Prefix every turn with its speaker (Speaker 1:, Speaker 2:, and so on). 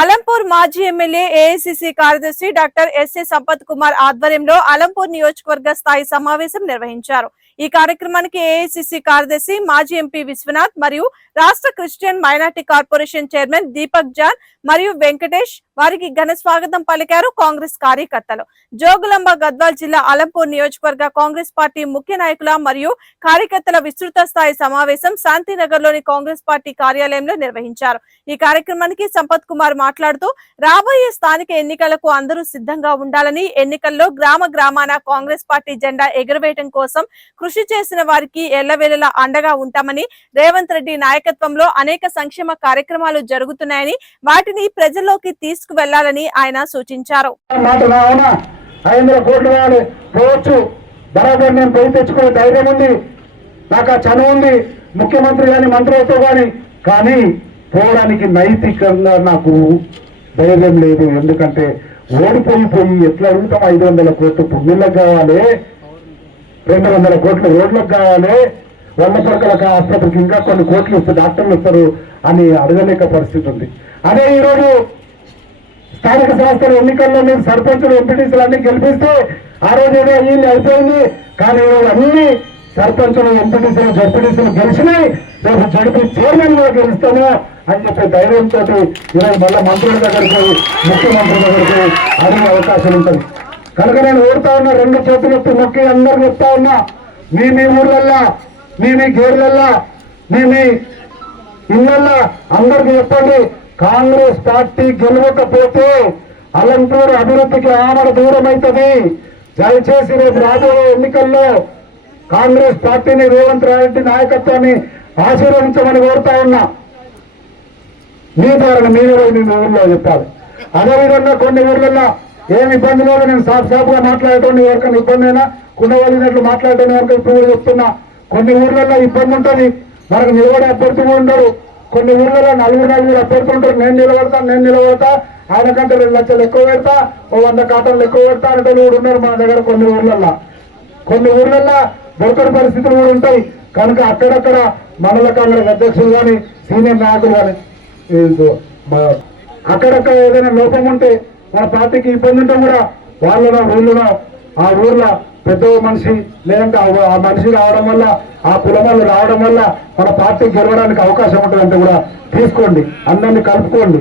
Speaker 1: అలంపూర్ మాజీ MLA AICC కార్యదర్శి doctor S A Sampath Kumar ఆధ్వర్యంలో అలంపూర్ నియోజకవర్గ స్థాయి సమావేశం నిర్వహించారు. ఈ కార్యక్రమానికి ఏఐసిసి కార్యదర్శి మాజీ ఎంపీ విశ్వనాథ్ మరియు రాష్ట్ర Christian minority corporation chairman Deepak John మరియు వెంకటేష్ వారికి ఘన స్వాగతం పలికారు కాంగ్రెస్ కార్యకర్తలు. జోగులాంబ గద్వాల్ జిల్లా అలంపూర్ నియోజకవర్గ కాంగ్రెస్ పార్టీ ముఖ్య నాయకుల మరియు కార్యకర్తల విస్తృత స్థాయి సమావేశం శాంతినగర్లోని కాంగ్రెస్ పార్టీ కార్యాలయంలో నిర్వహించారు. ఈ కార్యక్రమానికి సంపత్ కుమార్ మాట్లాడుతూ రాబోయే స్థానిక ఎన్నికలకు అందరూ సిద్ధంగా ఉండాలని ఎన్నికల్లో గ్రామ గ్రామాన కాంగ్రెస్ పార్టీ జెండా ఎగురవేయడం కోసం కృషి చేసిన వారికి ఎల్లవేళలా అండగా ఉంటామని రేవంత్ రెడ్డి నాయకత్వంలో అనేక సంక్షేమ కార్యక్రమాలు జరుగుతున్నాయని వాటిని ప్రజల్లోకి తీసుకువెళ్ళాలని ఆయన సూచించారు.
Speaker 2: బరాబర్ నేను పోయి తెచ్చుకునే ధైర్యం ఉంది. నాకు ఆ చనువు ఉంది. ముఖ్యమంత్రి కానీ మంత్రులతో కానీ కానీ పోవడానికి నైతికంగా నాకు ధైర్యం లేదు. ఎందుకంటే ఓడిపోయి పోయి ఎట్లా అడుగుతాం? ఐదు వందల కోట్లు పుణ్యులకు కావాలి. రెండు వందల కోట్లు రోడ్లకు కావాలి. వంద సరుకులకు ఆసుపత్రికి ఇంకా కొన్ని కోట్లు ఇస్తే డాక్టర్లు ఇస్తారు అని అడగలేక పరిస్థితి ఉంది. అదే ఈరోజు స్థానిక సంస్థల ఎన్నికల్లో మీరు సర్పంచులు ఎంపీటీసీలు అన్ని గెలిపిస్తే ఆ రోజు ఏదో అయ్యింది అయిపోయింది. కానీ ఈరోజు అన్ని సర్పంచులు ఎంపీటీసీలు జడ్పీటీసీలు గెలిచినాయి రేపు జడిపి చైర్మన్గా గెలుస్తాము అని చెప్పే ధైర్యంతో ఈరోజు మళ్ళీ మంత్రుల దగ్గరికి ముఖ్యమంత్రి దగ్గరికి అడిగే అవకాశం ఉంటుంది. కనుక నేను ఓడుతా ఉన్నా రెండు చేతులు ఎత్తి మొక్కి అందరు చెప్తా ఉన్నా మీ మీ ఊర్లల్లా మీ మీ గేర్లల్లా మీ మీ ఇళ్ళల్లా అందరికి చెప్పండి. కాంగ్రెస్ పార్టీ గెలవకపోతే అలంపూర్ అభివృద్ధికి ఆమడ దూరం అవుతుంది దయచేసి రేపు రాబోయే ఎన్నికల్లో కాంగ్రెస్ పార్టీని రేవంత్ రెడ్డి నాయకత్వాన్ని ఆశీర్వదించమని కోరుతా ఉన్నా. మీ ద్వారా మీరు నేను ఊళ్ళో చెప్పాలి. అదేవిధంగా కొన్ని ఊర్లలో ఏమి ఇబ్బంది లేదు. నేను సాఫ్ సాఫ్గా మాట్లాడటం ఎవరికైనా ఇబ్బంది అయినా కుండవలినట్లు మాట్లాడటం ఎవరికైనా ఇప్పుడు కూడా చెప్తున్నా. కొన్ని ఊర్లలో ఇబ్బంది ఉంటుంది. మనకు నిలబడే అభ్యర్థులు ఉండరు. కొన్ని ఊర్లలో నలుగురు నలుగురు అభ్యర్థులు ఉంటారు. నేను నిలబడతా నేను నిలబడతా. ఆయన కంటే రెండు లక్షలు ఎక్కువ పెడతా. ఓ వంద ఖాతాలు ఎక్కువ పెడతా అంటే కూడా ఉన్నారు మన దగ్గర కొన్ని ఊర్లలో కొన్ని ఊర్లలో దొరకని పరిస్థితులు కూడా ఉంటాయి. కనుక అక్కడక్కడ మండల కాంగ్రెస్ అధ్యక్షులు కానీ సీనియర్ నాయకులు కానీ అక్కడక్కడ ఏదైనా లోపం ఉంటే మన పార్టీకి ఇబ్బంది ఉంటే కూడా వాళ్ళన వీళ్ళలో ఆ ఊర్లో పెద్ద మనిషి లేదంటే ఆ- ఆ మనిషి రావడం వల్ల ఆ కులం వాళ్ళు రావడం వల్ల మన పార్టీ గెలవడానికి అవకాశం ఉంటుందంటే కూడా తీసుకోండి. అందరినీ కలుపుకోండి.